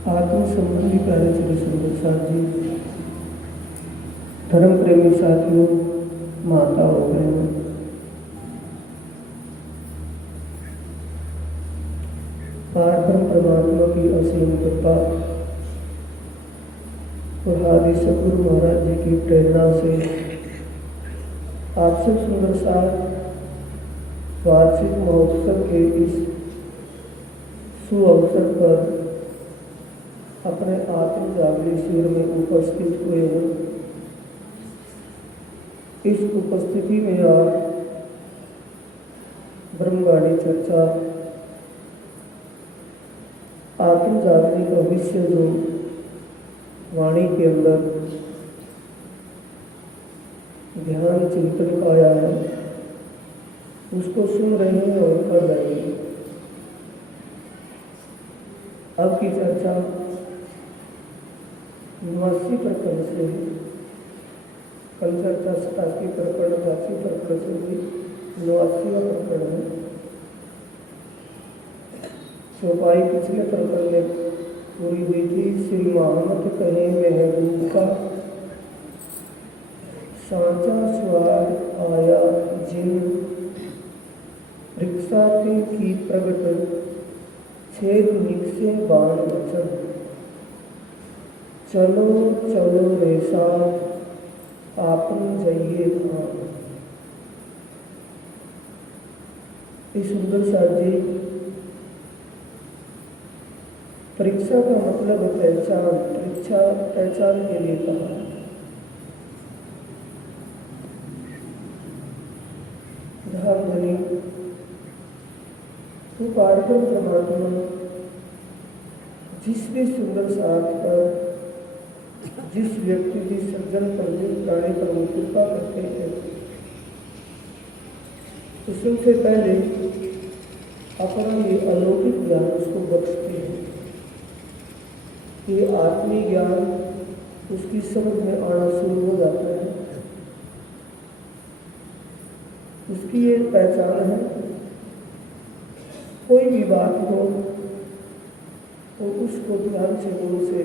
आत्म संबंधी प्यारे श्री सुंदर साथ जी, धर्म प्रेमी साथियों, माताओं, बहनों, पारब्रह्म परमात्मा की असीम कृपा और आदि सतगुरु महाराज जी की प्रेरणा से आपसे सुंदर साथ वार्षिक महोत्सव के इस सुअवसर पर अपने आत्म जागृति शिविर में उपस्थित हुए हैं। इस उपस्थिति में आप ब्रह्मगाड़ी चर्चा आत्म जागृति का विषय जो वाणी के अंदर ध्यान चिंतन का आया है उसको सुन रहे हैं और कर रहे हैं। अब की चर्चा 89 प्रकरण से है। कल चर्चा 87 प्रकरण 80 प्रकरण से हुई, 89वां प्रकरण है। चौपाई पिछले प्रकरण में पूरी हुई थी। श्री महामत कहे महबूब का सांचा स्वाद आया जिन रिक्शा की प्रगट छेद निकसे बाण वचन चलो चलो रे साथ आपन जाइए धाम। इस सुंदर साथ जी, परीक्षा का मतलब पहचान, परीक्षा पहचान के लिए कहा। धाम धनी तो पारब्रह्म परमात्मा जिस भी सुंदर साथ पर, जिस व्यक्ति की सज्जन पर, जिस प्राणी पर वो कृपा करते हैं, तो सबसे पहले अपना ये अलौकिक ज्ञान उसको बख्शते हैं। ये आत्मीय ज्ञान उसकी समझ में आना शुरू हो जाता है। उसकी ये पहचान है, कोई भी बात हो तो उसको ध्यान से मन से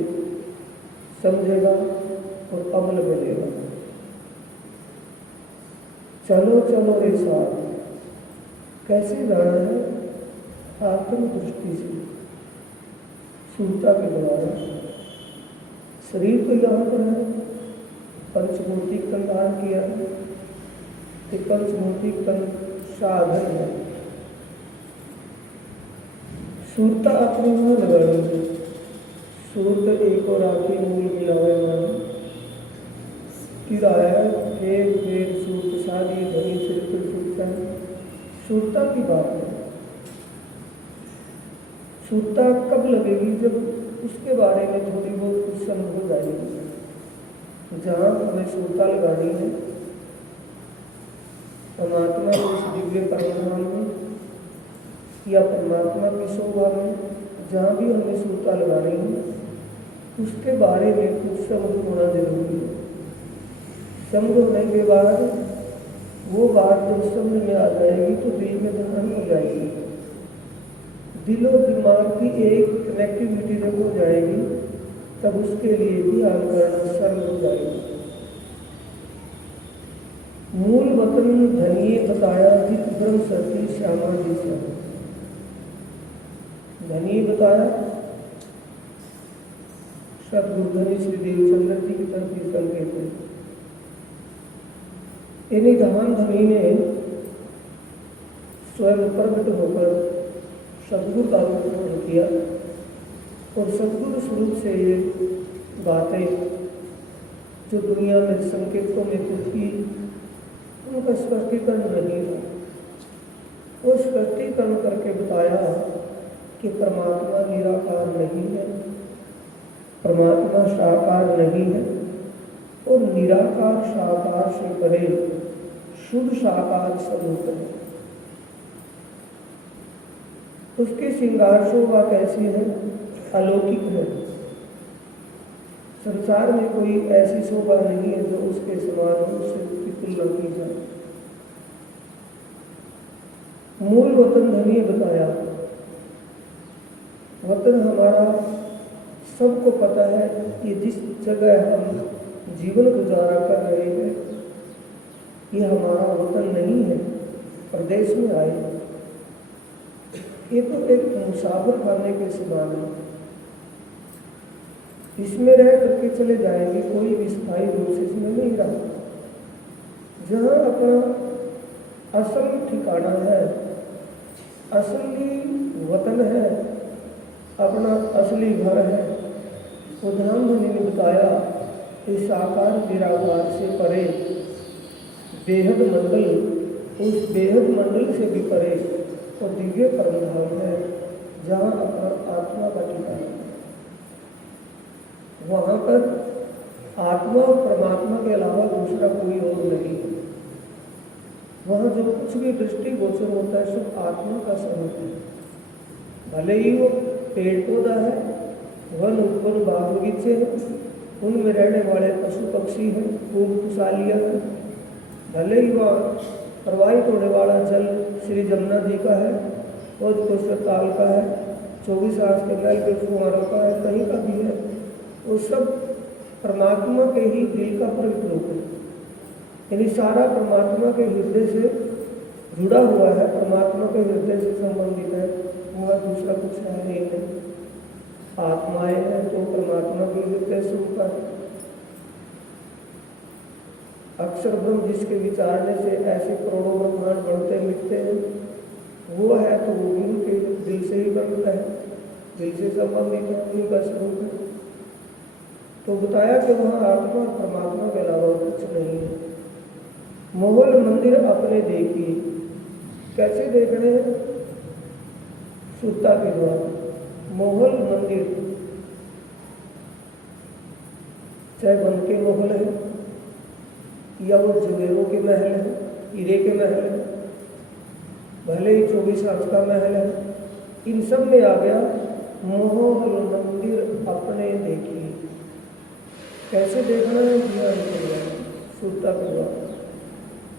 समझेगा और अमल में लेगा। चलो चलो रे साथ कैसे जाना है? आत्म दृष्टि से, सूरता के द्वारा। शरीर तो यहाँ पर है, पंचमूर्ति कल्याण किया है कि पंचमूर्ति कल साधन है। सूरता अपने वहाँ लगाएंगे। सूरत एक और आखिर मूल मिलावे मान किराया फेर फेर सूरत शादी धनी चरित्र सूरता है। सूरता की बात है। सूरता कब लगेगी? जब उसके बारे में थोड़ी बहुत कुछ समझ हो जाएगी। जहाँ हमें सूरता लगानी है परमात्मा के इस दिव्य परिणाम में या परमात्मा की शोभा में, जहाँ भी हमें सूरता लगानी है उसके बारे में कुछ समझ होना जरूरी है। समझ होने के बाद वो बात जब समझ में आ जाएगी तो दिल में धारण हो जाएगी। दिल और दिमाग की एक कनेक्टिविटी जब हो जाएगी तब उसके लिए ध्यान करना सरल हो जाएगा। मूल वतन धनिये बताया जित ब्रह्म सती श्यामा जी से। धनिये बताया सदगुरु धनी श्री देवचंद्र जी की तरफ ही संकेत है। इन्हीं धाम धनी ने स्वयं प्रकट होकर सदगुरु का रूप ग्रहण किया और सदगुरु स्वरूप से ये बातें जो दुनिया में संकेतों में कुछ की उनका स्पष्टीकरण नहीं था। वो स्पष्टीकरण करके बताया कि परमात्मा निराकार नहीं है, परमात्मा साकार नहीं है और निराकार साकार से परे शुद्ध साकार स्वरूप है। उसकी श्रृंगार शोभा कैसी है? अलौकिक है। संसार में कोई ऐसी शोभा नहीं है जो उसके समान हो, उससे तुलना की जाए। मूल वतन धनी बताया। वतन हमारा सबको पता है कि जिस जगह हम जीवन गुजारा कर रहे हैं ये हमारा वतन नहीं है, प्रदेश में आए हैं। ये तो एक मुसाफिर खाने के समान है, इसमें रह करके चले जाएंगे, कोई भी स्थायी रूप से इसमें नहीं रहा। जहाँ अपना असल ठिकाना है, असली वतन है, अपना असली घर है, वो धाम धनी ने बताया इस साकार निराकार से परे बेहद मंडल, उस बेहद मंडल से भी परे और दिव्य परमधाम है जहाँ अपना आत्मा का ठिकाना। वहाँ पर आत्मा और परमात्मा के अलावा दूसरा कोई और नहीं है। वहाँ जो कुछ भी दृष्टि गोचर होता है सब आत्मा का स्वरूप है। भले ही वो पेड़ पौधा है, वन उपवन बाग बगीचे हैं, उनमें रहने वाले पशु पक्षी हैं, खूब खुशहालियाँ हैं, भले ही वहाँ प्रवाहित होने वाला जल श्री जमुना जी का है, ताल का है, 24 आस के मैल के फुहारों का है, कहीं का भी है, वो सब परमात्मा के ही दिल का प्रकट रूप है। यानी सारा परमात्मा के हृदय से जुड़ा हुआ है, परमात्मा के हृदय से संबंधित है, वहाँ दूसरा कुछ है नहीं। आत्माएं हैं तो परमात्मा के हृदय से ऊपर। अक्षर ब्रह्म जिसके विचारने से ऐसे करोड़ों ब्रह्मांड बढ़ते मिटते हैं, वो है तो वो भी उनके दिल से ही बनता है, दिल से संबंधित है, उनका स्वरूप है। तो बताया कि वहाँ आत्मा और परमात्मा के अलावा कुछ नहीं है। मोहल मंदिर अपने देखिए, कैसे देख रहे हैं? सुरता के द्वारा। मोहल मंदिर चाहे वन के मोहल है या वो जवेरों के महल है, हीरे के महल है, भले ही 24 आस का महल है, इन सब में आ गया मोहल मंदिर अपने देखिए। कैसे देखना है? सुरता के द्वारा।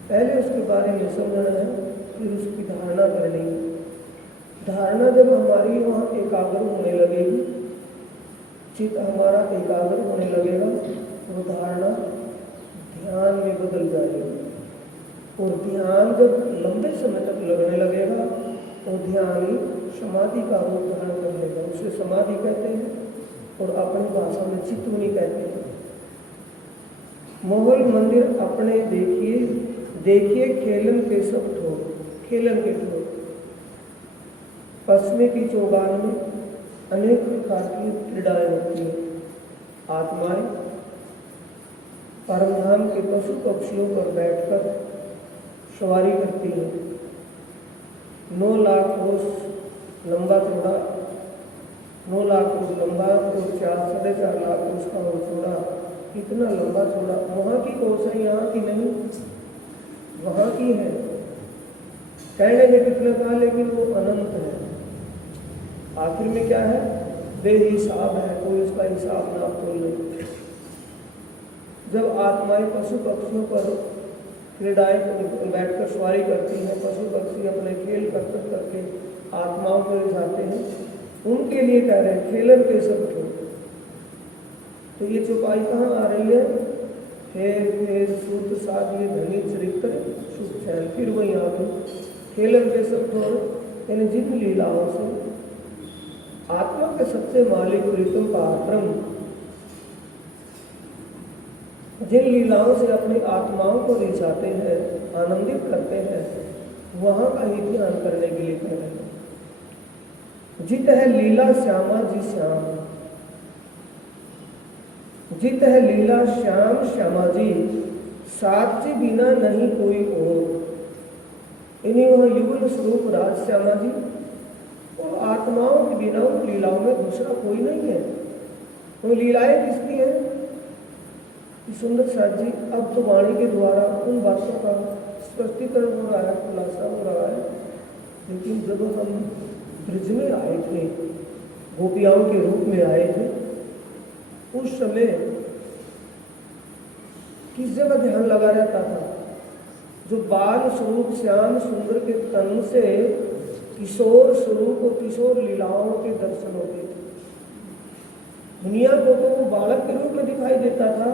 पहले उसके बारे में समझना है, फिर उसकी धारणा करनी है। धारणा जब हमारी वहाँ एकाग्र होने लगेगी, चित्त हमारा एकाग्र होने लगेगा, वो धारणा ध्यान में बदल जाएगी। और ध्यान जब लंबे समय तक लगने लगेगा तो ध्यान ही समाधि का रूप धारण कर लेगा। उसे समाधि कहते हैं और अपनी भाषा में चित्तवनी कहते हैं। मोहल मंदिर अपने देखिए, देखिए खेलन के सब ठोर, खेलन के ठोर। पश्चिमी की चौगान में अनेक प्रकार की क्रीड़ाएं होती हैं। आत्माएं परमधाम के पशु पक्षियों पर बैठकर सवारी करती हैं। 9 लाख कोस लंबा चौड़ा, 9 लाख कोस लंबा और 4-4.5 लाख कोस का और चौड़ा, इतना लंबा चौड़ा। वहाँ की कोस है, यहाँ की नहीं, वहाँ की है। कहने में कितना कहा, लेकिन वो अनंत है। आखिर में क्या है? बेहिसाब है, कोई उसका हिसाब ना कोई नहीं। जब आत्माएं पशु पक्षियों पर क्रीड़ाएं बैठकर सवारी करती हैं, पशु पक्षी अपने खेल करतब करके आत्माओं को रिझाते हैं, उनके लिए कह रहे हैं खेलन के सब ठोर। तो ये चौपाई कहाँ आ रही है? फेर फेर सूत साधिए धनी चरित्र सुख चैन, फिर वही आ गई खेलन के सब ठोर। यानी जिन लीलाओं से आत्मा के सच्चे मालिक प्रीतम पराक्रम, जिन लीलाओं से अपनी आत्माओं को रिझाते हैं, आनंदित करते हैं, वहाँ का ही ध्यान करने के लिए कह रहे हैं। जित है लीला श्यामा जी श्याम, जित है लीला श्याम श्यामा जी, साथ जी बिना नहीं कोई और। इन्हीं वह युगल स्वरूप राज श्यामा जी और आत्माओं के बिना उन लीलाओं में दूसरा कोई नहीं है। वो लीलाएं किसकी हैं? सुंदर साथ जी अब तो वाणी के द्वारा उन बातों का स्पष्टीकरण हो रहा है, खुलासा हो रहा है। लेकिन जब हम ब्रज में आए थे, गोपियाओं के रूप में आए थे, उस समय किस जगह ध्यान लगा रहता था? जो बाल स्वरूप श्याम सुंदर के तन से किशोर स्वरूप और किशोर लीलाओं के दर्शन होते थे। दुनिया को तो वो बालक के रूप में दिखाई देता था,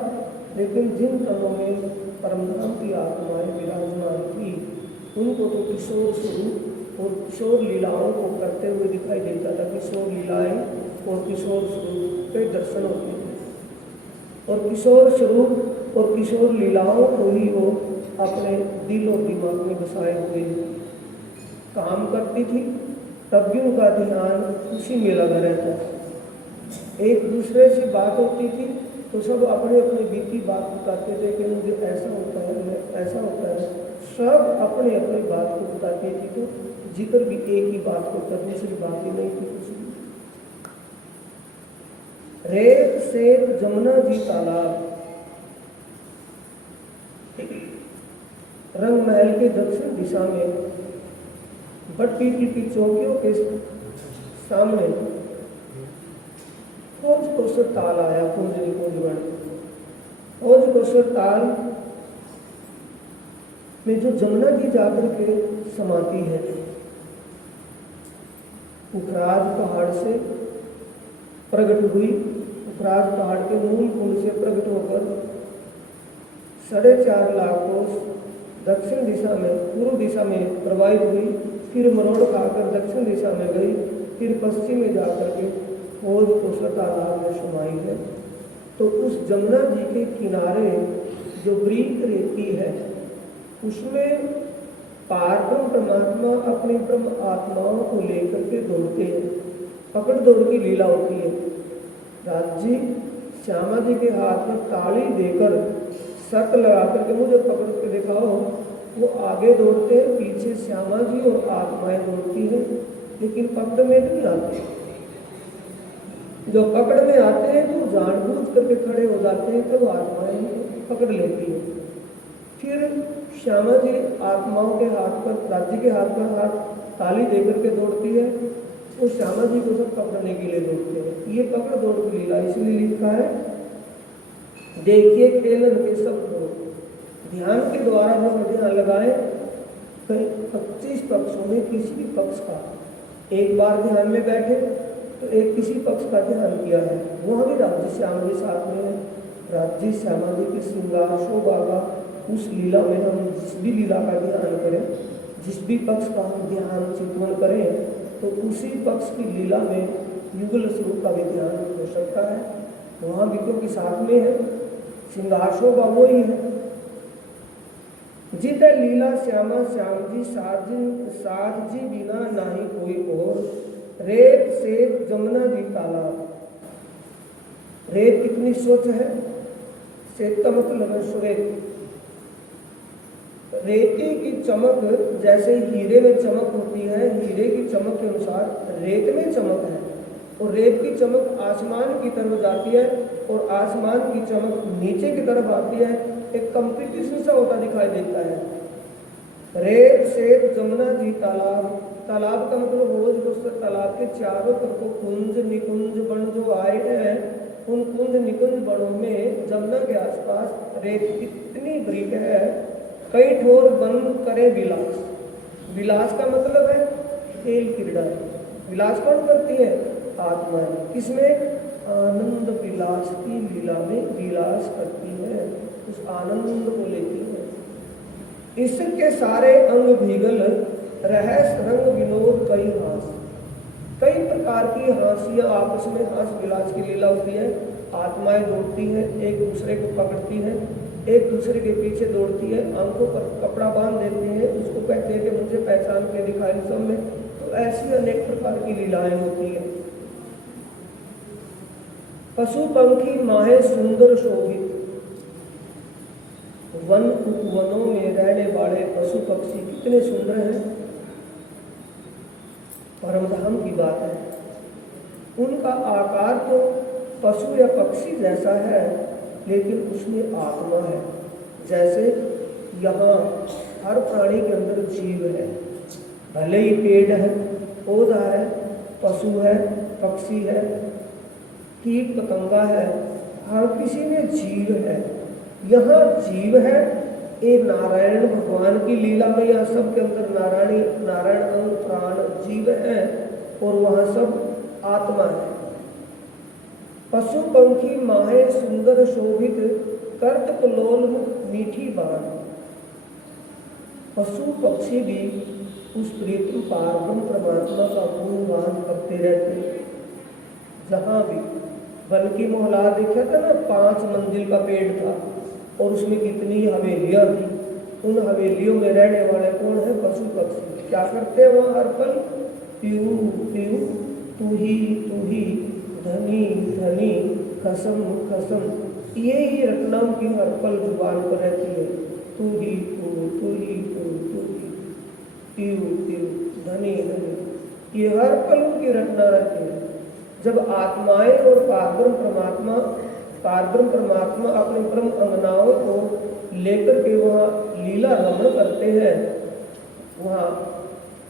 लेकिन जिन तनों में परमधाम की आत्माएं विराजमान थी उनको तो किशोर स्वरूप और किशोर लीलाओं को करते हुए दिखाई देता था। किशोर लीलाएं और किशोर स्वरूप के दर्शन होते थे और किशोर स्वरूप और किशोर लीलाओं को ही वो अपने दिल और दिमाग में बसाए हुए काम करती थी। तब भी उनका ध्यान उसी में लगा रहता था। एक दूसरे से बात होती थी तो सब अपने अपने बीती बात बताते थे कि मुझे ऐसा होता है, ऐसा होता है। सब अपने अपने बात को बताते थे, तो जिक्र भी एक ही बात को करते, दूसरी बात ही नहीं थी कुछ भी। रेत सेत जमुना जी तालाब रंग महल के दक्षिण दिशा में भट्टी की चौकियों के सामने खोज कोसर ताल आया। खोज कोसर ताल में जो जमुना जी जाकर के समाती है, उखराज पहाड़ से प्रकट हुई। उखराज पहाड़ के मूल कुंड से प्रकट होकर 4.5 लाख कोस दक्षिण दिशा में, पूर्व दिशा में प्रवाहित हुई, फिर मरोड़ खाकर दक्षिण दिशा में गई, फिर पश्चिम में जाकर के खोज कोसर तालाब में समाई है। तो उस जमुना जी के किनारे जो ब्रीक रेती है उसमें पारब्रह्म परमात्मा अपनी ब्रह्म आत्माओं को लेकर के दौड़ते हैं। पकड़ दौड़ की लीला होती है। राज जी श्यामा जी के हाथ में ताली देकर शर्त लगा करके मुझे पकड़ के दिखाओ, वो आगे दौड़ते हैं, पीछे श्यामा जी और आत्माएं दौड़ती हैं, लेकिन पकड़ में नहीं आते। जो पकड़ में आते हैं तो जानबूझ करके खड़े हो जाते हैं, तो आत्माएं पकड़ लेती हैं। फिर श्यामा जी आत्माओं के हाथ पर, राज्य के हाथ पर हाथ ताली देकर के दौड़ती है, तो श्यामा जी को सब पकड़ने के लिए दौड़ते हैं। ये पकड़ दौड़ की लीला इसलिए लिखा है, देखिए खेलन के सब लोग ध्यान के द्वारा जो ध्यान लगाए, कहीं 25 पक्षों में किसी भी पक्ष का एक बार ध्यान में बैठे तो एक किसी पक्ष का ध्यान किया है, वह भी राज्य श्यामा जी साथ में है। राज्य श्यामा जी के श्रृंगार शोभा का उस लीला में हम जिस भी लीला का ध्यान करें, जिस भी पक्ष का हम ध्यान चिंतन करें, तो उसी पक्ष की लीला में युगल स्वरूप का भी ध्यान हो सकता है। वहाँ भी क्योंकि साथ में है, श्रृंगार शोभा वो ही है। जित लीला श्यामा श्याम जी साध जी बिना नाही कोई और, रेत सेत जमुना जी तालाब। रेत कितनी स्वच्छ है, सेत का मतलब है श्वेत। रेती की चमक जैसे हीरे में चमक होती है, हीरे की चमक के अनुसार रेत में चमक है, और रेत की चमक आसमान की तरफ जाती है और आसमान की चमक नीचे की तरफ आती है। एक कंपटीशन सा होता दिखाई देता है। रेत सेत जमुना जी तालाब, तालाब का मतलब रोज रोज तालाब के चारों तरफ कुंज निकुंज बन जो आए हैं, उन कुंज निकुंज बड़ों में जमुना के आसपास रेत इतनी बरीक है, कई ठोर बन करे विलास। विलास का मतलब है खेल क्रीड़ा। विलास कौन करती है? आत्माएं। किसमें? आनंद विलास की लीला में विलास करती है, उस आनंद को लेती है। इसके सारे अंग भीगल रहस्य रंग विनोद कई हास। कई प्रकार की हासियां आपस में हास विलास की लीला होती है। आत्माएं दौड़ती हैं, एक दूसरे को पकड़ती हैं, एक दूसरे के पीछे दौड़ती है, आंखों पर कपड़ा बांध देती हैं, उसको कहते हैं कि मुझे पहचान के दिखाई सब में। तो ऐसी अनेक प्रकार की लीलाएं होती हैं। पशु पंखी माहे सुंदर शोभित, वन उपवनों में रहने वाले पशु पक्षी कितने सुंदर हैं, परमधाम की बात है। उनका आकार तो पशु या पक्षी जैसा है, लेकिन उसमें आत्मा है। जैसे यहाँ हर प्राणी के अंदर जीव है, भले ही पेड़ है, पौधा है, पशु है, पक्षी है, कीट पतंगा है, हर किसी में जीव है। यहाँ जीव है, ये नारायण भगवान की लीला में यहाँ सब के अंदर नारायण अंग प्राण जीव है, और वहाँ सब आत्मा है। पशु पंखी माहे सुंदर शोभित कर्त कलोल मीठी बाण। पशु पक्षी भी उस प्रीतम पारब्रह्म परमात्मा का गुणगान करते रहते जहाँ भी। बल्कि मोहल्ला देखा था ना, 5 मंजिल का पेड़ था और उसमें कितनी हवेलियाँ थी। उन हवेलियों में रहने वाले कौन है? पशु पक्षी। क्या करते हैं वहाँ हर पल? पीऊ पीऊ, तू ही धनी धनी, कसम कसम, ये ही रटनाम की हर पल जुबान पर रहती है। तू ही पीऊ पीऊ, धनी धनी, ये हर पल उनकी रटना रहती है। जब आत्माएं और पारब्रह्म परमात्मा अपने ब्रह्म अंगनाओं को लेकर के वहाँ लीला रमण करते हैं, वहाँ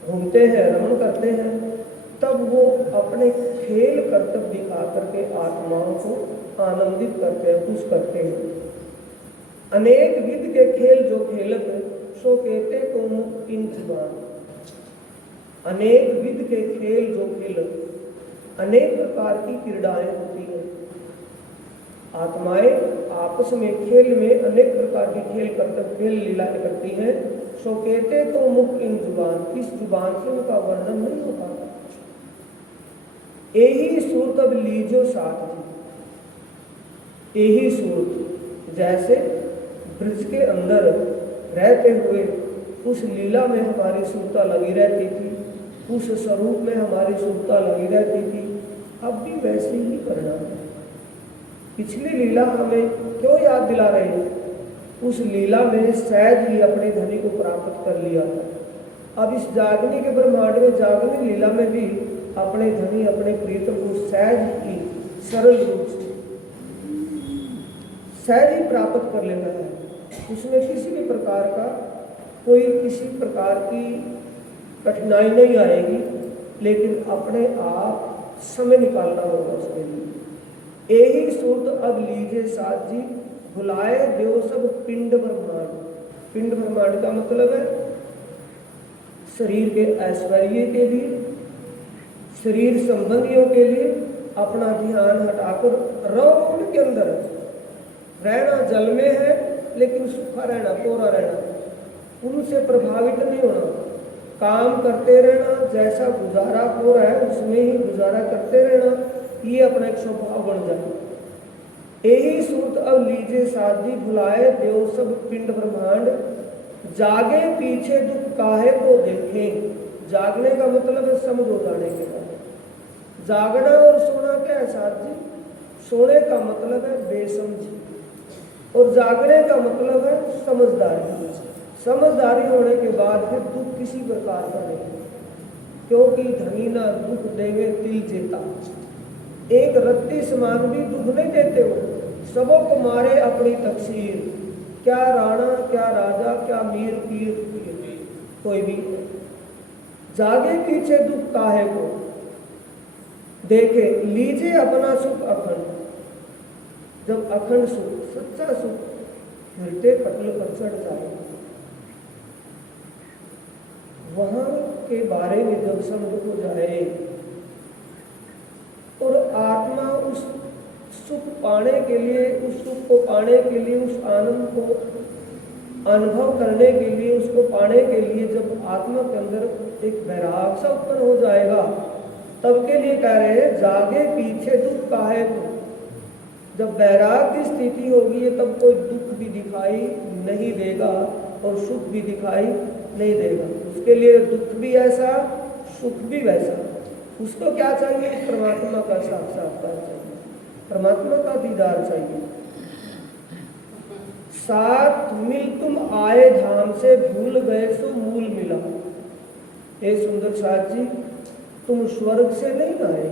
घूमते हैं, रमण करते हैं, तब वो अपने खेल कर्तव्य दिखा करके आत्माओं को आनंदित करते हैं, खुश करते हैं। अनेक विध के खेल जो खेलत सो कहते को मुख इन जुबान। अनेक विध के खेल जो खेलत, अनेक प्रकार की क्रीड़ाएं होती हैं। आत्माएं आपस में खेल में अनेक प्रकार के खेल करते, खेल लीलाएं करती हैं। सो कहते तो मुख इन जुबान, इस जुबान से उनका वर्णन नहीं हो पाता। यही सूरत अब लीजो साथ जी। यही सूरत जैसे ब्रज के अंदर रहते हुए उस लीला में हमारी सुरता लगी रहती थी, उस स्वरूप में हमारी सुरता लगी रहती थी, अब भी वैसे ही करना है। पिछली लीला हमें क्यों याद दिला रहे हैं? उस लीला में सहज ही अपने धनी को प्राप्त कर लिया था। अब इस जागने के ब्रह्मांड में, जागने लीला में भी अपने धनी, अपने प्रीतम को सहज ही, सरल रूप से सहज ही प्राप्त कर लेना है। उसमें किसी भी प्रकार का किसी प्रकार की कठिनाई नहीं आएगी, लेकिन अपने आप समय निकालना होगा उसके लिए। यही सूरत अब लीजिए साथ जी, भुलाए देव सब पिंड ब्रह्मांड। पिंड ब्रह्मांड का मतलब है शरीर के ऐश्वर्य के लिए, शरीर संबंधियों के लिए अपना ध्यान हटाकर रहो उनके अंदर। रहना जल में है लेकिन सूखा रहना, कोरा रहना, उनसे प्रभावित नहीं होना। काम करते रहना, जैसा गुजारा हो रहा है उसमें ही गुजारा करते रहना, ये अपना एक स्वभाव बन जाए। यही सूरत अब लीजिए साधी, भुलाए देव सब पिंड ब्रह्मांड। जागे पीछे दुख काहे को देखें। जागने का मतलब है समझ हो जाने के बाद। जागना और सोना क्या है साथ जी? सोने का मतलब है बेसमझी और जागने का मतलब है समझदारी। समझदारी होने के बाद फिर दुख किसी प्रकार का नहीं, क्योंकि धनी ना दुख देवे तिल जेता। एक रत्ती समान भी दुख नहीं देते हो, सबों को मारे अपनी तकसीर। क्या राणा, क्या राजा, क्या मीर पीर, कोई भी जागे पीछे दुख काहे को देखे। लीजिए अपना सुख अखंड। जब अखंड सुख, सच्चा सुख फिरते पटल पर चढ़ जाए, वहां के बारे में जब समझ हो जाए और आत्मा उस सुख पाने के लिए, उस सुख को पाने के लिए, उस आनंद को अनुभव करने के लिए, उसको पाने के लिए जब आत्मा के अंदर एक वैराग सा उत्पन्न हो जाएगा, तब के लिए कह रहे हैं जागे पीछे दुख काहे को। जब वैराग की स्थिति होगी तब कोई दुख भी दिखाई नहीं देगा और सुख भी दिखाई नहीं देगा। उसके लिए दुख भी ऐसा, सुख भी वैसा। उसको क्या चाहिए? परमात्मा का साक्षात्कार चाहिए, परमात्मा का दीदार चाहिए। साथ मिल तुम आए धाम से, भूल गए सो मूल मिला। हे सुंदर साथ जी, तुम स्वर्ग से नहीं आए,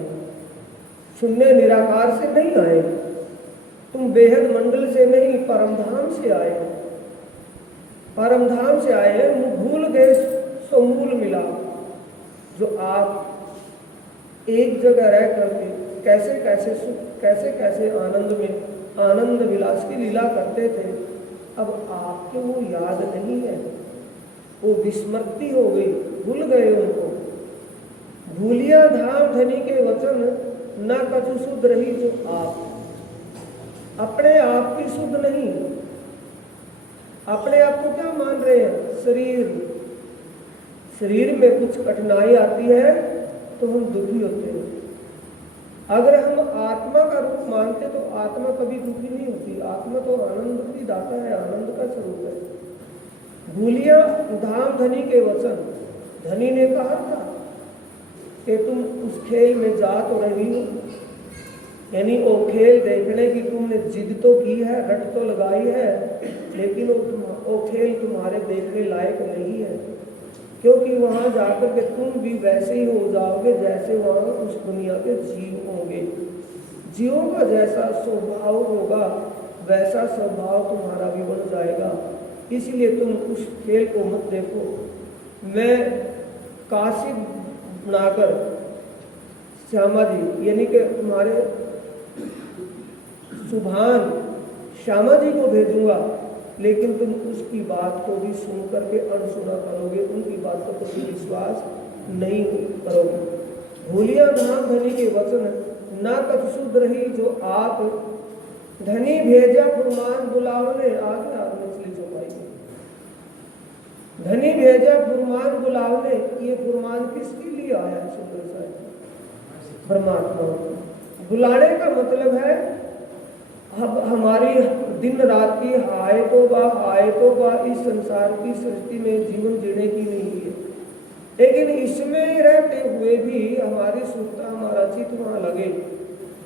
शून्य निराकार से नहीं आए, तुम बेहद मंडल से नहीं, परमधाम से आए हो। परमधाम से आए हैं, भूल गए सो मूल मिला। जो आप एक जगह रह करके कैसे कैसे सुख, कैसे कैसे आनंद में आनंद विलास की लीला करते थे, अब आपको वो याद नहीं है, वो विस्मृति हो गई, भूल गए उनको। भूलिया धाम धनी के वचन, ना कछु शुद्ध रही जो आप। अपने आप की शुद्ध नहीं, अपने आप को क्या मान रहे हैं? शरीर में कुछ कठिनाई आती है तो हम दुखी होते हैं। अगर हम आत्मा का रूप मानते तो आत्मा कभी दुखी नहीं होती। आत्मा तो आनंद की दाता है, आनंद का स्वरूप है। भूलिया धाम धनी के वचन। धनी ने कहा था कि तुम उस खेल में जा तो रही हो, यानी वो खेल देखने की तुमने जिद तो की है, रट तो लगाई है, लेकिन वो खेल तुम्हारे देखने लायक नहीं है, क्योंकि वहां जाकर के तुम भी वैसे ही हो जाओगे जैसे वहां उस दुनिया के जीव होंगे। जीवों का जैसा स्वभाव होगा वैसा स्वभाव तुम्हारा भी बन जाएगा। इसलिए तुम उस खेल को मत देखो। मैं काशी बनाकर श्यामा जी यानी कि तुम्हारे सुभान श्यामा जी को भेजूंगा, लेकिन तुम उसकी बात को भी सुन करके अनसुना करोगे, उनकी बात पर तुम विश्वास नहीं करोगे। भूलिया धाम धनी के वचन ना कछु शुद्ध रही जो आप। धनी भेजा फुरमान बुलावने। आगे मछली चौपाई। धनी भेजा फुरमान बुलावने। ये फुरमान किसके लिए आया? सुंदर सा परमात्मा बुलाने का मतलब है अब हमारी दिन रात की हाय तो इस संसार की सृष्टि में जीवन जीने की नहीं है, लेकिन इसमें रहते हुए भी हमारी सुरता हमारा चित्त वहाँ लगे,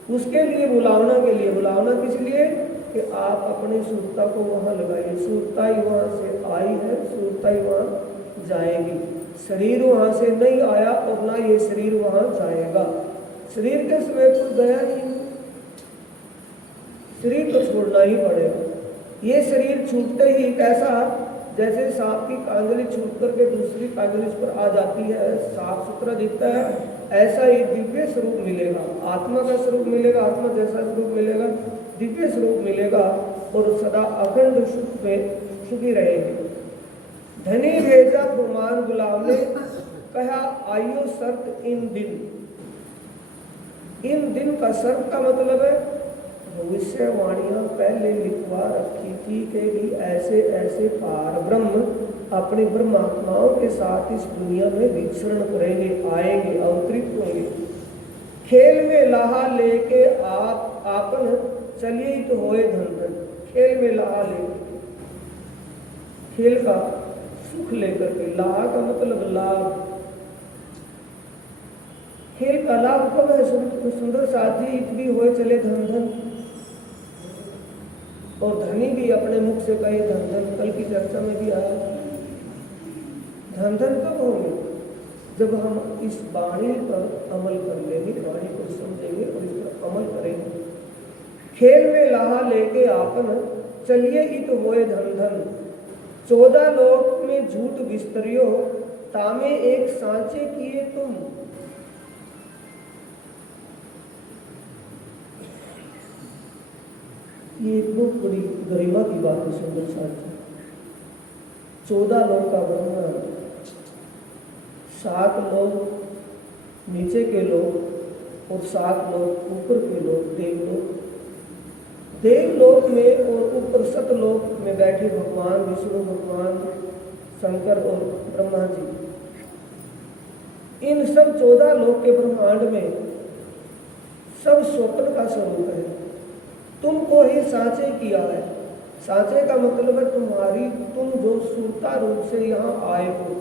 उसके लिए बुलावना के लिए। बुलावना किस लिए? कि आप अपनी सुरता को वहाँ लगाइए। सुरता ही वहाँ से आई है, सुरता ही वहाँ जाएगी। शरीर वहाँ से नहीं आया और ना ये शरीर वहाँ जाएगा। शरीर के समय तो गया नहीं, शरीर तो छोड़ना ही पड़ेगा। ये शरीर छूटते ही कैसा, जैसे सांप की कांगली छूट करके दूसरी कांगली पर आ जाती है, साफ सुथरा दिखता है, ऐसा ही दिव्य स्वरूप मिलेगा। आत्मा का स्वरूप मिलेगा, आत्मा जैसा स्वरूप मिलेगा, दिव्य स्वरूप मिलेगा और सदा अखंड सुख में सुखी रहेंगे। धनी भेजा फुरमान बुलावने। कहा आयु शर्त इन दिन। इन दिन का शर्त का मतलब है भविष्यवाणियां पहले लिखवा रखी थी कि भी ऐसे ऐसे पार ब्रह्म अपने ब्रह्मात्माओं के साथ इस दुनिया में विचरण करेंगे, आएंगे, अवतरित होंगे। खेल में लाहा लेके आप आपन चलिए ही तो होए धन धन। खेल में लाहा लेके, खेल का सुख लेकर के। लाहा का मतलब लाभ। खेल का लाभ कब है? सुंदर साथी भी होए चले धन धन। और धनी भी अपने मुख से कहे धन धन। कल की चर्चा में भी आया। धन धन कब होंगे? जब हम इस वाणी पर अमल कर लेंगे, वाणी को समझेंगे और इस पर अमल करेंगे। खेल में लाहा लेके आपन चलिए ही तो होए धन धन। 14 लोक में झूठ विस्तरियो तामे एक सांचे किए तुम। ये बहुत बड़ी गरिमा की बात है सुंदर साथी। 14 लोक का वर्णन, 7 लोग नीचे के लोग और 7 लोग ऊपर के लोग, देवलोक। देवलोक में और ऊपर सतलोक में बैठे भगवान विष्णु, भगवान शंकर और ब्रह्मा जी। इन सब 14 लोक के ब्रह्मांड में सब स्वप्न का स्वरूप है। तुमको ही सांचे किया है। सांचे का मतलब है तुम जो सूरता रूप से यहाँ आए हो,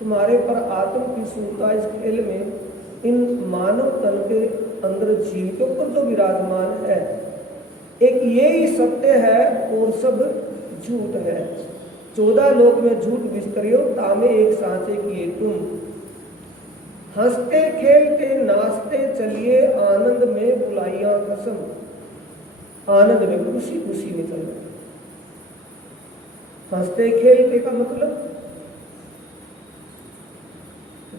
तुम्हारे पर आत्म की सूरता इस खेल में इन मानव तन के अंदर जीव के ऊपर जो विराजमान है, एक ये ही सत्य है और सब झूठ है। 14 लोक में झूठ विस्तरियो तामे एक सांचे किए तुम। हंसते खेलते नाचते चलिए आनंद में बुलाइया कसम। आनंद में, खुशी खुशी में चलना। हंसते खेलते का मतलब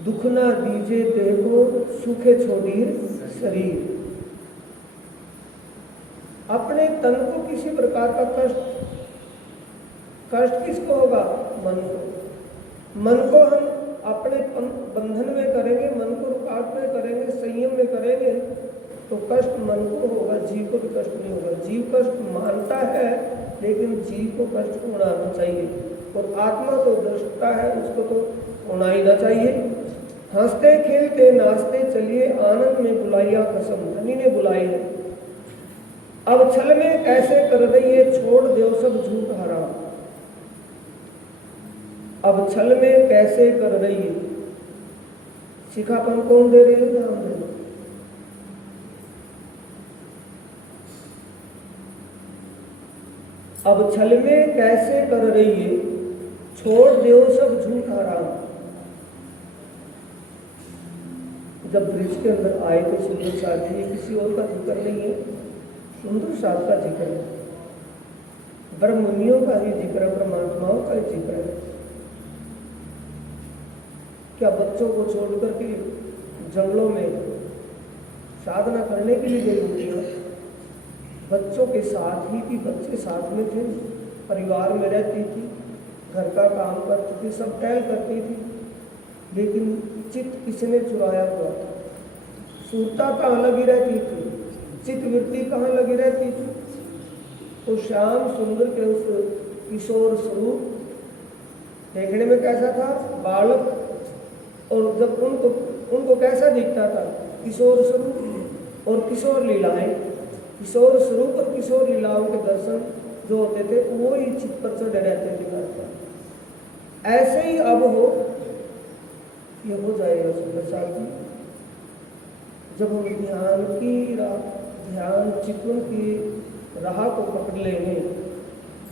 दुख ना दीजे देखो सुखे छोड़ीर शरीर। अपने तन को किसी प्रकार का कष्ट किसको होगा? मन को। मन को हम अपने बंधन में करेंगे, मन को रुकावट में करेंगे, संयम में करेंगे तो कष्ट मन को होगा, जीव को भी कष्ट नहीं होगा। जीव कष्ट मानता है लेकिन जीव को कष्ट होना आना चाहिए, और आत्मा तो दृष्टा है, उसको तो होना ही ना चाहिए। हंसते खेलते नाचते चलिए, आनंद में बुलाइया कसम, धनी ने बुलाई है। अब छल में कैसे कर रही है, छोड़ दो सब झूठ हराम। अब छल में कैसे कर रही है, सिखापन कौन दे रही है, ध्यान देना। अब छल में कैसे कर रही है, छोड़ दो सब झूठ हराम। जब ब्रिज के अंदर आए तो सुंदर साथ जी, किसी और का जिक्र नहीं है, सुंदर साथ का जिक्र है, ब्रह्मनियों का ही जिक्र है, परमात्माओं का ही जिक्र है। क्या बच्चों को छोड़कर के जंगलों में साधना करने के लिए गई होती है? बच्चों के साथ ही थी, बच्चे साथ में थे, परिवार में रहती थी, घर का काम करती थी, सब टहल करती थी, लेकिन चित्त किसने चुराया हुआ था? सूरता कहाँ लगी रहती थी, चित्त वृत्ति कहाँ लगी रहती थी? तो श्याम सुंदर के उस किशोर स्वरूप देखने में कैसा था, बालक, और जब उनको कैसा दिखता था, किशोर स्वरूप और किशोर लीलाएं। किशोर स्वरूप और किशोर लीलाओं के दर्शन जो होते थे वो ही चित्त पर चढ़े रहते थे घर पर। ऐसे ही अब हो, ये हो जाएगा सुंदर साथ जी, जब हम ध्यान की ध्यान चित्तों की राह को पकड़ लेंगे,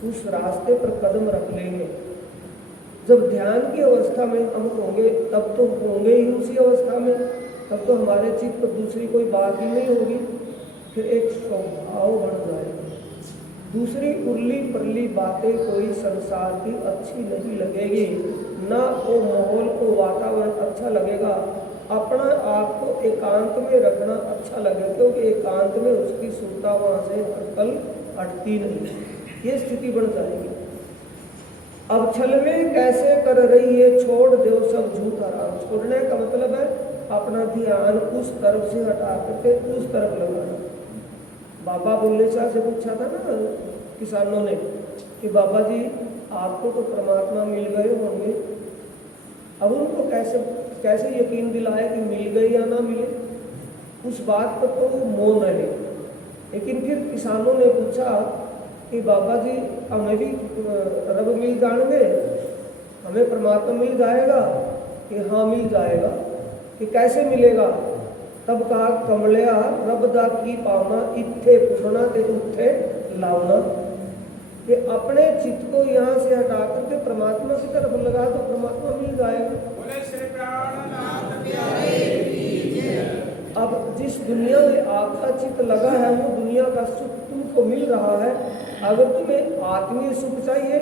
उस रास्ते पर कदम रख लेंगे। जब ध्यान की अवस्था में हम होंगे, तब तो होंगे ही उसी अवस्था में, तब तो हमारे चित्त पर दूसरी कोई बात ही नहीं होगी, फिर एक स्वभाव बन जाएगा। दूसरी उर्ली परली बातें कोई संसार की अच्छी नहीं लगेगी, ना वो माहौल को वातावरण अच्छा लगेगा, अपना आप को एकांत में रखना अच्छा लगेगा, क्योंकि एकांत में उसकी सुरता वहाँ से हर पल हटती नहीं, ये स्थिति बन जाएगी। अब छल में कैसे कर रही है, छोड़ दो सब झूठ हराम। छोड़ने का मतलब है अपना ध्यान उस तरफ से हटा करके उस तरफ लगाना। बाबा बुल्ले शाह से पूछा था ना किसानों ने कि बाबा जी आपको तो परमात्मा मिल गए होंगे, अब उनको कैसे यकीन दिलाए कि मिल गए या ना मिले, उस बात पर तो वो मौन रहे। लेकिन फिर किसानों ने पूछा कि बाबा जी हमें भी रब मिल जाएंगे, हमें परमात्मा मिल जाएगा? कि हाँ मिल जाएगा। कि कैसे मिलेगा? तब कहा कमलिया रब दा की पावना, इत्थे पुछना ते उत्थे लावना। कि अपने चित्त को यहाँ से हटा करके परमात्मा की तरफ लगा तो परमात्मा मिल जाएगा। अब जिस दुनिया में आपका चित्त लगा है वो दुनिया का सुख तुमको मिल रहा है। अगर तुम्हें आत्मीय सुख चाहिए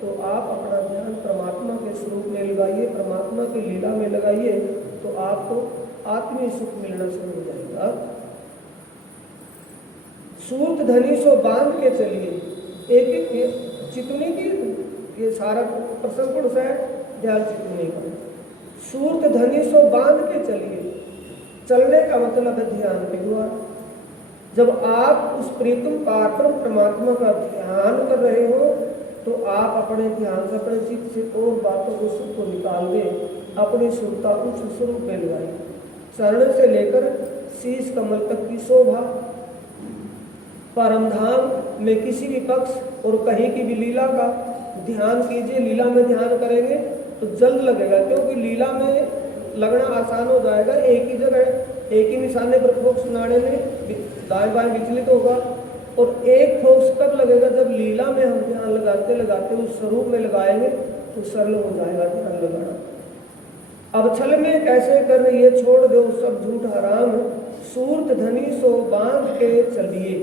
तो आप अपना ध्यान परमात्मा के स्वरूप में लगाइए, परमात्मा की लीला में लगाइए, तो आपको आत्मीय सुख मिलना शुरू हो जाएगा। सूत धनी सो बांध के चलिए, एक एक चितुनी की ये सारा प्रसंग पुरुष है, ध्यान चितुनी का। सूत धनी सो बांध के चलिए, चलने का मतलब है ध्यान के द्वारा। जब आप उस प्रीतम पारब्रह्म परमात्मा का ध्यान कर रहे हो तो आप अपने ध्यान से अपने चित्त से और बातों को सुख को निकाल दें, अपनी सुरता उस स्वरूप में लगाएं। चरण से लेकर शीश कमल तक की शोभा, परमधाम में किसी भी पक्ष और कहीं की भी लीला का ध्यान कीजिए। लीला में ध्यान करेंगे तो जल्द लगेगा, क्योंकि लीला में लगना आसान हो जाएगा। एक ही जगह एक ही निशाने पर फोकस सुनाने में दाएं बाएं विचलित होगा, और एक फोकस कब लगेगा? जब लीला में हम ध्यान लगाते लगाते उस स्वरूप में लगाएंगे तो सरल हो जाएगा ध्यान लगाना। अब छल में कैसे कर रही है, छोड़ दो सब झूठ हराम, सूरत धनी सो बांध के चलिए,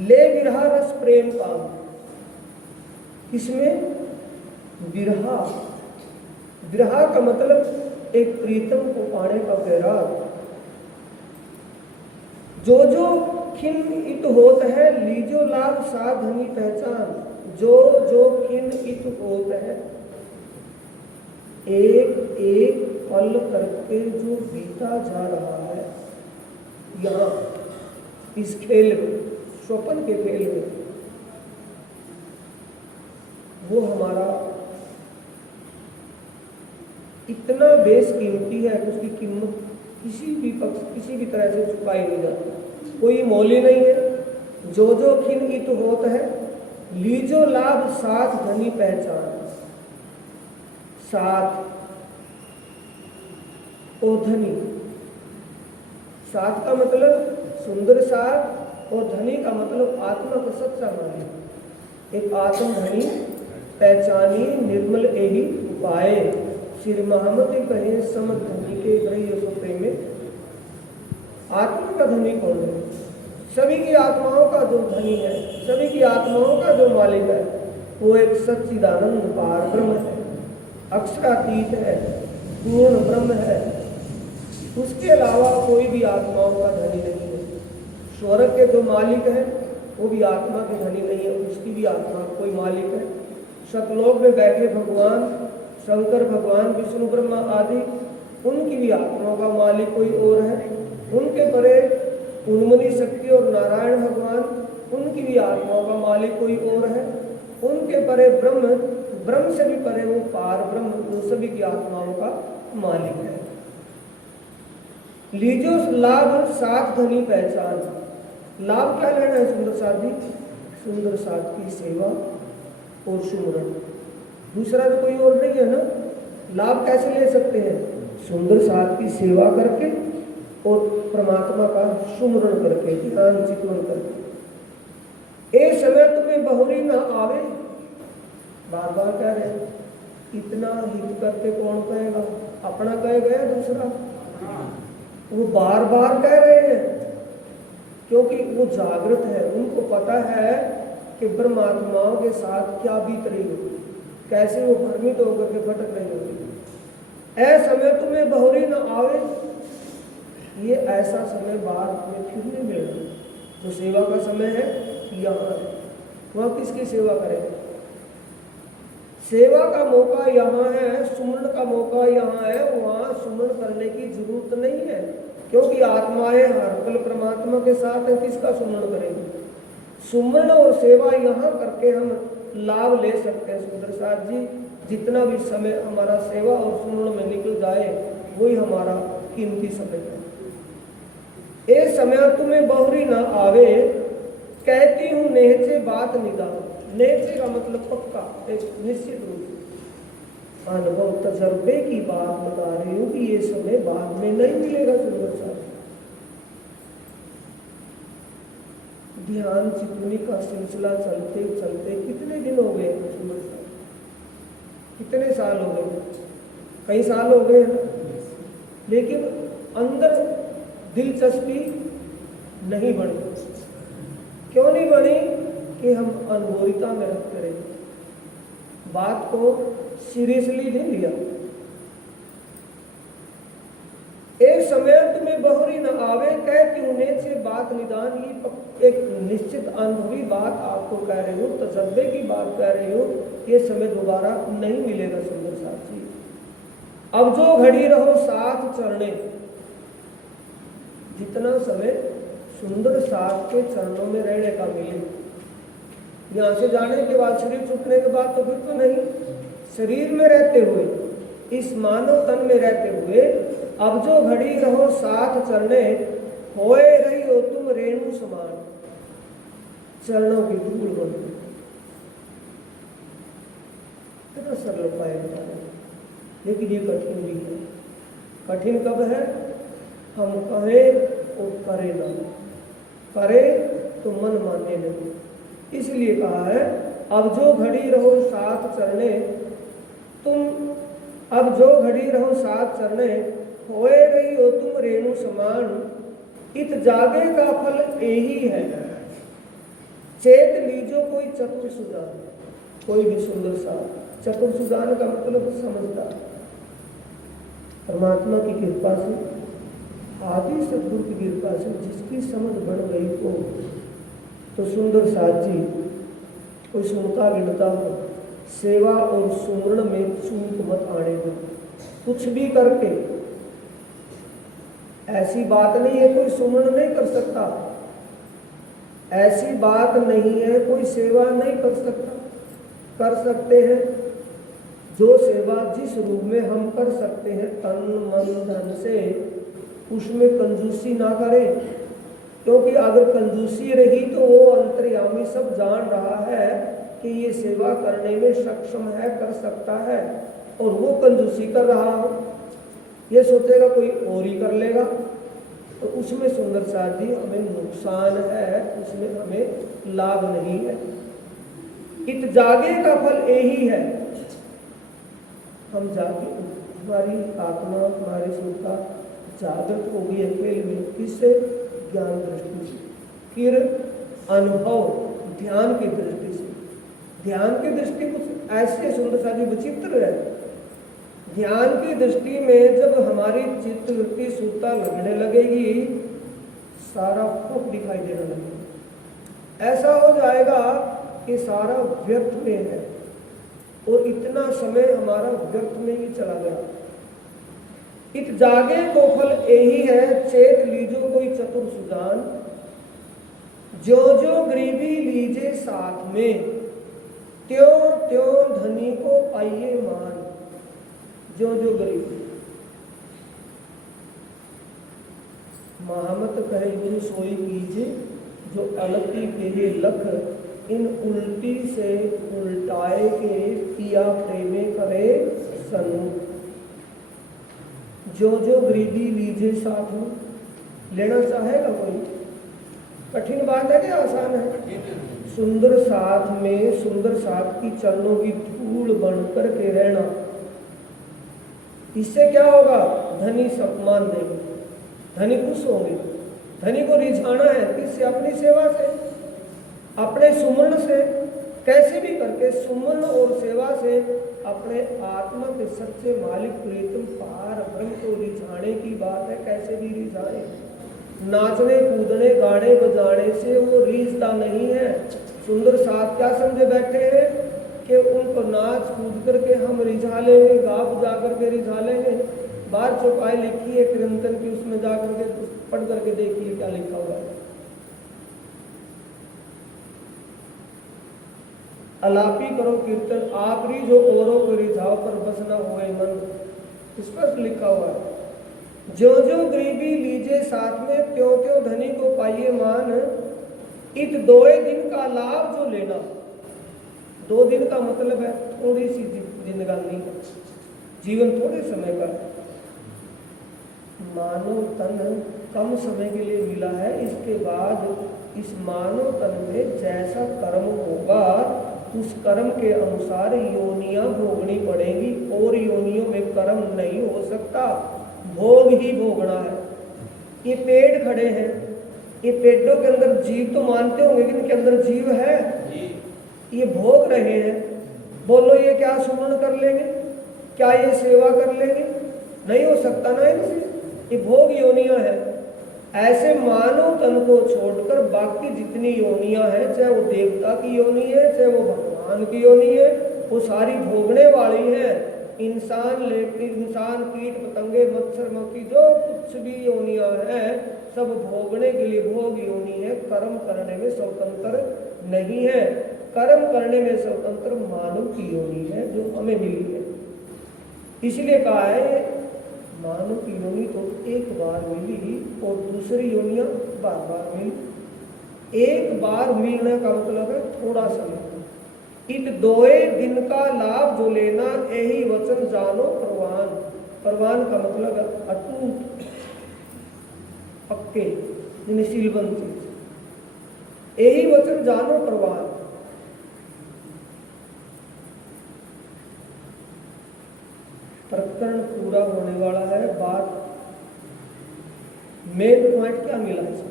ले विरहा रस प्रेम पाम। इसमें विरहा, विरहा का मतलब एक प्रीतम को पाने का वैराग। जो जो खिन इत होत है, लीजो लाभ साधनी पहचान। जो जो खिन इत होत है, एक एक पल करके जो बीता जा रहा है यहाँ इस खेल में, स्वप्न के खेल में, वो हमारा इतना बेशकीमती है कि उसकी कीमत किसी भी तरह से चुकाई नहीं जाती, कोई मोल ही नहीं है। जो जो खिन हित होत है, लीजो लाभ साथ धनी पहचान। साथ और धनी, साथ का मतलब सुंदर साथ और धनी का मतलब आत्मा का सच्चा मालिक। एक आत्म धनी पहचानी निर्मल एही उपाय, श्री महामति कहे समझ धनी के ग्रह सोते में। आत्मा का धनी कौन है? सभी की आत्माओं का जो धनी है, सभी की आत्माओं का जो मालिक है, वो एक सच्चिदानंद पार ब्रह्म है, अक्षरातीत है, पूर्ण ब्रह्म है। उसके अलावा कोई भी आत्माओं का धनी नहीं है। स्वर्ग के जो मालिक हैं वो भी आत्मा के धनी नहीं है, उसकी भी आत्मा कोई मालिक है। सतलोक में बैठे भगवान शंकर भगवान विष्णु ब्रह्मा आदि, उनकी भी आत्माओं का मालिक कोई और है। उनके परे उन्मनी शक्ति और नारायण भगवान, उनकी भी आत्माओं का मालिक कोई और है। उनके परे ब्रह्म से भी परे वो पार ब्रह्म, उन सभी की आत्माओं का मालिक है। लीजो लाभ साथ धनी पहचान। लाभ क्या लेना है सुंदर साथ जी? सुंदर साथ की सेवा और सुमरन, दूसरा तो कोई और नहीं है ना। लाभ कैसे ले सकते हैं? सुंदर साथ की सेवा करके और परमात्मा का सुमरण करके, ध्यान चितवन करके। एक समय तुम्हें बहुरी ना आवे, बार बार कह रहे हैं। इतना हित करके कौन कहेगा? अपना कहे गया दूसरा, वो बार बार कह रहे हैं क्योंकि वो जागृत है। उनको पता है कि ब्रह्मात्माओं के साथ क्या बीत रही होगी, कैसे वो भ्रमित होकर के भटक रही होगी। ऐ समय तुम्हें बहुरी न आवे, ये ऐसा समय बाद में फिर नहीं मिलेगा। जो सेवा का समय है यहाँ है, वहाँ किसकी सेवा करें? सेवा का मौका यहाँ है, सुमरण का मौका यहाँ है, वहाँ सुमरण करने की जरूरत नहीं है क्योंकि आत्माएं हर पल परमात्मा के साथ है। किसका सुमरण करेंगे? सुमरण और सेवा यहाँ करके हम लाभ ले सकते हैं। सुंदर साथ जी, जितना भी समय हमारा सेवा और सुमरण में निकल जाए वही हमारा कीमती समय है। एक समय तुम्हें बहुरी ना आवे, कहती हूँ नेहचे बात निदान। नेहचे का मतलब पक्का, एक निश्चित रूप से अनुभव तजर्बे की बात बता रही हूँ कि ये समय बाद में नहीं मिलेगा। सुंदर साथ, ध्यान चितवनी का सिलसिला चलते चलते कितने दिन हो गए? सुंदर साथ, कितने साल हो गए? कई साल हो गए, लेकिन अंदर दिलचस्पी नहीं बढ़ी। क्यों नहीं बढ़ी? कि हम अनुभवता में रखते रहे, बात को सीरियसली नहीं लिया। एक समय तुम्हें बहुरी न आवे, कहती हूँ से बात निदान। ये एक निश्चित अनुभवी बात आपको कह रही हूँ, तजर्बे की बात कह रही हूँ। ये समय दोबारा नहीं मिलेगा। सुंदर साथ जी, अब जो घड़ी रहो साथ चरणे। जितना समय सुंदर साथ के चरणों में रहने का मिले, यहाँ से जाने के बाद, शरीर छूटने के बाद तो फिर तो नहीं, शरीर में रहते हुए, इस मानव तन में रहते हुए, अब जो घड़ी रहो साथ चरणे, होए रही हो तुम रेणु समान। चरणों की धूल बन, कितना सरल उपाय बता रहे, लेकिन ये कठिन भी है। कठिन कब है? हम कहें और करे ना, करे तो मन माने नहीं। इसलिए कहा है अब जो घड़ी रहो साथ चरणे तुम, अब जो घड़ी रहो साथ चरणे, होए रही हो तुम रेणु समान। इत जागे का फल यही है, चेत लीजो कोई चतुर सुजान। कोई भी सुंदर सा चतुर सुजान का मतलब समझता, परमात्मा की कृपा से, आदि सदगुरु की कृपा से जिसकी समझ बढ़ गई तो सुंदर साथ जी कोई सुनता गिनता हो, सेवा और सुमरण में चूक मत आने दो। कुछ भी करके। ऐसी बात नहीं है कोई सुमन नहीं कर सकता, ऐसी बात नहीं है कोई सेवा नहीं कर सकता। कर सकते हैं। जो सेवा जिस रूप में हम कर सकते हैं तन मन धन से, उसमें कंजूसी ना करें, क्योंकि अगर कंजूसी रही तो वो अंतर्यामी सब जान रहा है कि ये सेवा करने में सक्षम है, कर सकता है, और वो कंजूसी कर रहा हो, ये सोचेगा कोई और ही कर लेगा, तो उसमें सुंदर साथ जी हमें नुकसान है, उसमें हमें लाभ नहीं है। इत जागे का फल यही है। हम जागे, हमारी आत्मा हमारी सुरता जागृत हो गई है खेल में, किससे? ज्ञान दृष्टि से, फिर अनुभव ध्यान की दृष्टि से। ध्यान की दृष्टि कुछ ऐसे सुंदर सा जी विचित्र है। ध्यान की दृष्टि में जब हमारी चित्त वृत्ति सुरता लगने लगेगी, सारा फूक दिखाई देने लगेगा। ऐसा हो जाएगा कि सारा व्यर्थ में है, और इतना समय हमारा व्यर्थ में ही चला गया। इत जागे को फल यही है, चेत लीजो कोई चतुर सुजान, जो जो गरीबी लीजे साथ में, त्यों त्यों धनी को पाइये मान। जो जो गरीबी महामत कहे गुरु सोई कीजे, जो अलती के लख, इन उल्टी से उल्टाए के पिया प्रेमे करे सनु। जो जो गरीबी लीजे साथ में, लेना चाहेगा कोई? कठिन बात है कि आसान है? सुंदर साथ में, सुंदर साथ की चरणों की धूल बनकर के रहना, इससे क्या होगा? धनी सम्मान देंगे, धनी खुश होंगे। धनी को रिझाना है किससे? अपनी सेवा से, अपने सुमन से, कैसे भी करके सुमन और सेवा से अपने आत्मा के सच्चे मालिक प्रीतम पार ब्रह्म को रिझाने की बात है। कैसे भी रिझाए, नाचने कूदने गाने बजाने से वो रिझता नहीं है। सुंदर साथ क्या समझे बैठे हैं कि उनको नाच कूद करके हम रिझा लेंगे, गा बजा करके रिझा लेंगे। बाहर चौपाई लिखी है कीर्तन की, उसमें जा करके पढ़ करके देखिए क्या लिखा हुआ है। अलापी करो कीर्तन आप रिझो औरों को रिझाओ, पर बस न होए मन, स्पष्ट लिखा हुआ है। जो जो गरीबी लीजे साथ में, त्यों त्यों धनी को पाइये मान। इत दोए दिन का लाभ जो लेना, 2 दिन का मतलब है थोड़ी सी जिंदगानी का, जीवन थोड़े समय का। मानव तन कम समय के लिए मिला है, इसके बाद इस मानव तन में जैसा कर्म होगा उस कर्म के अनुसार योनियां भोगनी पड़ेगी, और योनियों में कर्म नहीं हो सकता, भोग ही भोगना है। ये पेड़ खड़े हैं, ये पेड़ों के अंदर जीव तो मानते होंगे कि इनके अंदर जीव है, ये भोग रहे हैं। बोलो ये क्या सुमन कर लेंगे? क्या ये सेवा कर लेंगे? नहीं हो सकता ना इनसे, ये भोग योनियां है। ऐसे मानव तन को छोड़कर बाकी जितनी योनियां हैं, चाहे वो देवता की योनि है, चाहे वो भगवान की योनि है, वो सारी भोगने वाली है। इंसान कीट पतंगे मच्छर मक्खी जो कुछ भी योनियां हैं, सब भोगने के लिए भोग योनि है, कर्म करने में स्वतंत्र नहीं है। कर्म करने में स्वतंत्र मानव की योनि है जो हमें मिली है। इसलिए कहा है मानव की योनि तो एक बार मिली और दूसरी योनियां बार बार मिली। एक बार मिलने का मतलब है थोड़ा समय। इन दोए दिन का लाभ जो लेना, यही वचन जानो प्रवान। प्रवान का मतलब है अटूट, पक्के, निशीलबंद चीज। यही वचन जानो प्रवान। प्रकरण पूरा होने वाला है। बात मेन पॉइंट क्या मिला है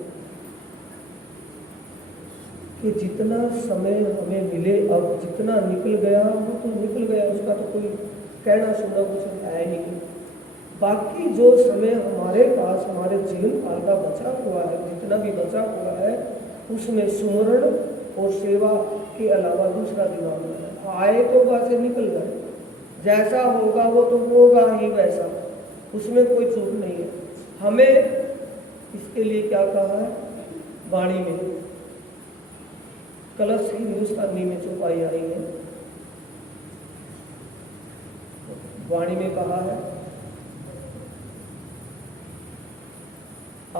कि जितना समय हमें मिले, अब जितना निकल गया वो तो निकल गया, उसका तो कोई कहना सुनना कुछ है नहीं। बाकी जो समय हमारे पास हमारे जीवन काल का बचा हुआ है, जितना भी बचा हुआ है, उसमें सुमरण और सेवा के अलावा दूसरा दिमाग है। आए तो बातें निकल गए, जैसा होगा वो तो होगा ही वैसा, उसमें कोई चूक नहीं है। हमें इसके लिए क्या कहा है वाणी में, कलश हिंदुस्तानी में चौपाई आई है। वाणी में कहा है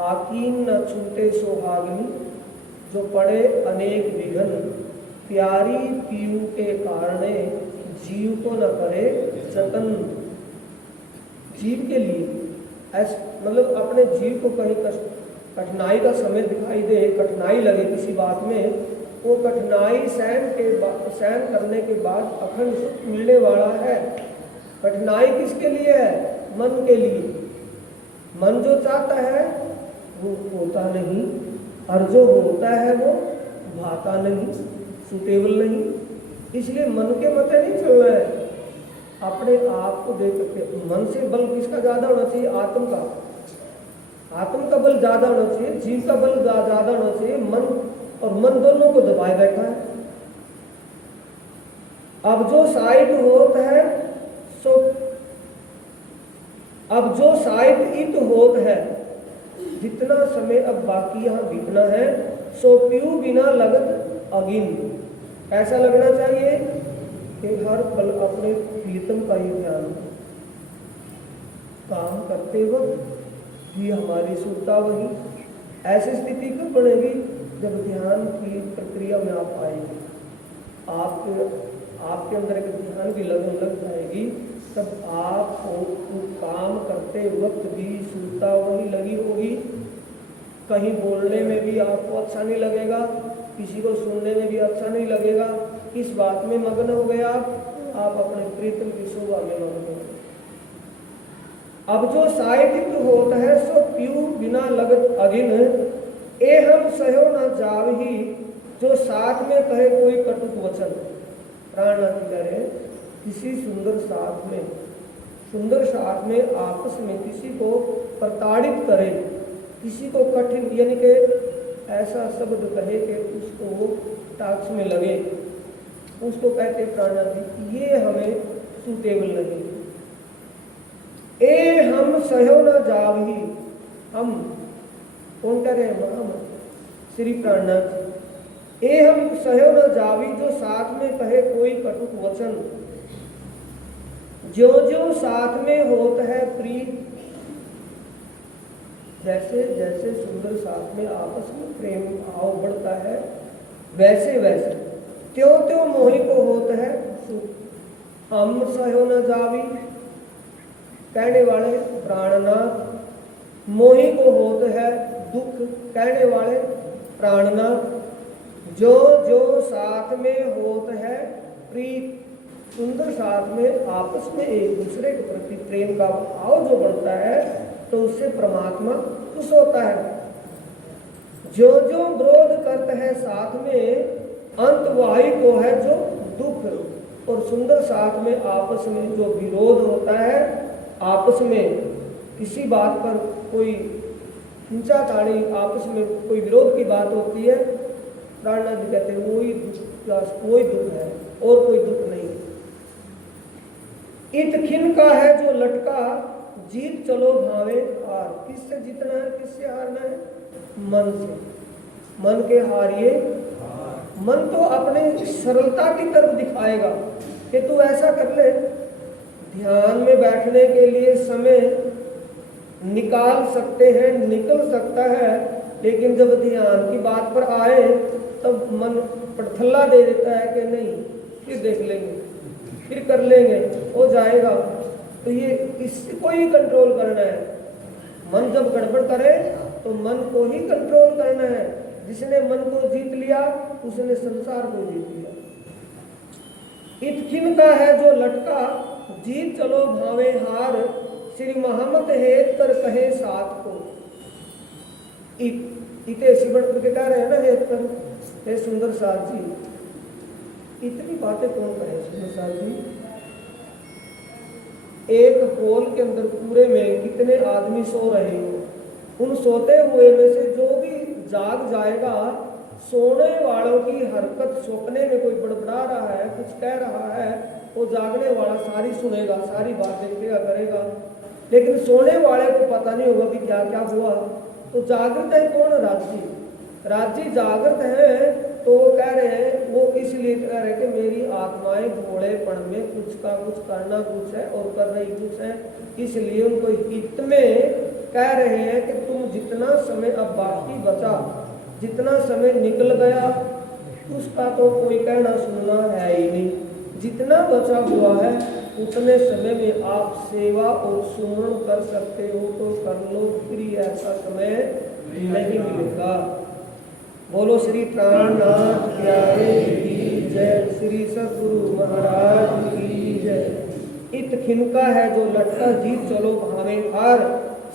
आकीन न छूटे सोहागनी, जो पड़े अनेक विघन, प्यारी पीयू के कारणे, जीव को न करे जतन। जीव के लिए मतलब अपने जीव को कहीं कठिनाई का समय दिखाई दे, कठिनाई लगे किसी बात में, वो कठिनाई सहन करने के बाद अखंड सुख मिलने वाला है। कठिनाई किसके लिए है? मन के लिए। मन जो चाहता है वो होता नहीं, और जो होता है वो भाता नहीं, सुटेबल नहीं। इसलिए मन के मत नहीं चलना है, अपने आप को देख करके। मन से बल किसका ज्यादा होना चाहिए? आत्म का। आत्म का बल ज्यादा होना चाहिए, जीव का बल ज्यादा होना चाहिए। मन और मन दोनों को दबाए बैठा है। अब जो साइड होत है सो, अब जो साइड इत होत है, जितना समय अब बाकी यहाँ बीतना है, सो पीऊ बिना लगत अगिन। ऐसा लगना चाहिए कि हर पल अपने प्रीतम का ही ध्यान हो। काम करते वक्त भी हमारी सुरता वही। ऐसी स्थिति कब बनेगी? जब ध्यान की प्रक्रिया में आप आएंगे, आपके अंदर एक ध्यान की लगन लग जाएगी, तब आपको काम करते वक्त भी सुरता वही लगी होगी। कहीं बोलने में भी आपको अच्छा नहीं लगेगा, किसी को सुनने में भी अच्छा नहीं लगेगा। इस बात में मग्न हो गए आप अपने प्रीतम की शोभा में मग्न हो गए। अब जो साहित्य होता है सो पीऊ बिना लगत अगिन, ए हम सहो न जावही, जो साथ में कहे कोई कटुक वचन। प्राणनाथ कह रहे किसी सुंदर साथ में आपस में किसी को प्रताड़ित करे, किसी को कठिन यानी कि ऐसा शब्द कहे कि उसको टाक्स में लगे, उसको कहते प्राणनाथ जी ये हमें सूटेबल नहीं। ए हम सहो न जावही, हम कौन कह रहे हैं? हम श्री प्राणनाथ जी। ए हम सहो न जावी, जो साथ में कहे कोई कटुक वचन, जो जो साथ में होता है प्रीत। जैसे जैसे सुंदर साथ में आपस में प्रेम भाव बढ़ता है, वैसे वैसे त्यों त्यों मोहि को होता है सुख। हम सहो न जावी कहने वाले प्राणनाथ, मोहि को होता है दुख कहने वाले प्राणनाथ। जो जो साथ में होता है प्रीत, सुंदर साथ में आपस में एक दूसरे के प्रति प्रेम का भाव जो बढ़ता है, तो उससे परमात्मा खुश होता है। जो जो विरोध करता है साथ में, अंत वही को है जो दुख। और सुंदर साथ में आपस में जो विरोध होता है, आपस में किसी बात पर कोई खिंचातानी, आपस में कोई विरोध की बात होती है, प्राणनाथ जी कहते हैं वही दुख है और कोई दुख नहीं। इत खिन का है जो लटका, जीत चलो भावे हार। किससे जीतना है, किससे हारना है? मन से। मन के हारिए। मन तो अपने सरलता की तरफ दिखाएगा कि तू ऐसा कर ले। ध्यान में बैठने के लिए समय निकाल सकते हैं, निकल सकता है, लेकिन जब ध्यान की बात पर आए तब मन पड़थल्ला दे देता है कि नहीं, फिर देख लेंगे, फिर कर लेंगे, हो जाएगा। तो ये इसको ही कंट्रोल करना है। मन जब गड़बड़ करे तो मन को ही कंट्रोल करना है। जिसने मन को जीत लिया उसने संसार को जीत लिया। इतखिन का है जो लटका, जीत चलो भावे हार। श्री मोहम्मद हेत कर कहे साथ को। इते सिमट करके कह रहे हैं ना, हेत कर हे सुंदर साथ जी। इतनी बातें कौन कहे सुंदर साथ जी? एक हॉल के अंदर पूरे में कितने आदमी सो रहे हो, उन सोते हुए में से जो भी जाग जाएगा, सोने वालों की हरकत, सोने में कोई बड़बड़ा रहा है, कुछ कह रहा है, वो जागने वाला सारी सुनेगा, सारी बात देखेगा, करेगा, लेकिन सोने वाले को पता नहीं होगा कि क्या क्या हुआ। तो जागृत है कौन? राजी। राजी जागृत है, तो वो कह रहे हैं, वो इसलिए कह रहे हैं कि मेरी आत्माएं भोलेपण में कुछ का कुछ करना कुछ है और कर रही कुछ है, इसलिए उनको हित में कह रहे हैं कि तुम जितना समय अब बाकी बचा, जितना समय निकल गया उसका तो कोई कहना सुनना है ही नहीं, जितना बचा हुआ है उतने समय में आप सेवा और सुमरण कर सकते हो तो कर लो, फिर ऐसा समय नहीं मिलेगा। बोलो श्री प्राणनाथ प्यारे की जय, श्री सद्गुरु महाराज की जय। इत खिनका है जो लट्टा जीत चलो भावे हार,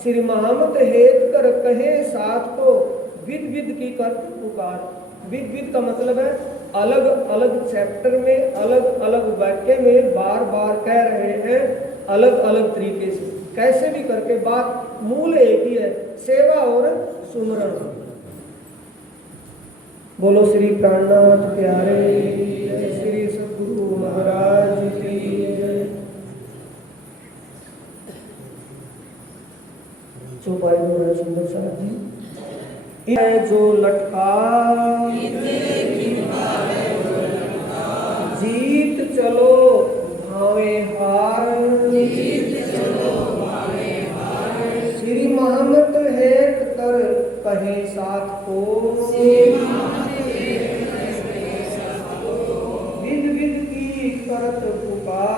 श्री महामत हेत कर कहे साथ को विद विद की कर पुकार। विद विद का मतलब है अलग अलग चैप्टर में अलग अलग वाक्य में बार बार कह रहे हैं, अलग अलग तरीके से, कैसे भी करके बात मूल एक ही है, सेवा और सुमरण। बोलो श्री प्राणनाथ प्यारे, श्री सद्गुरु महाराज की जय। चौपाई में सुंदर साहब जी, जो लटका जीत चलो भावे हार, श्री महमत हेत कर कहे साथ को, विद विद की करत पुकार।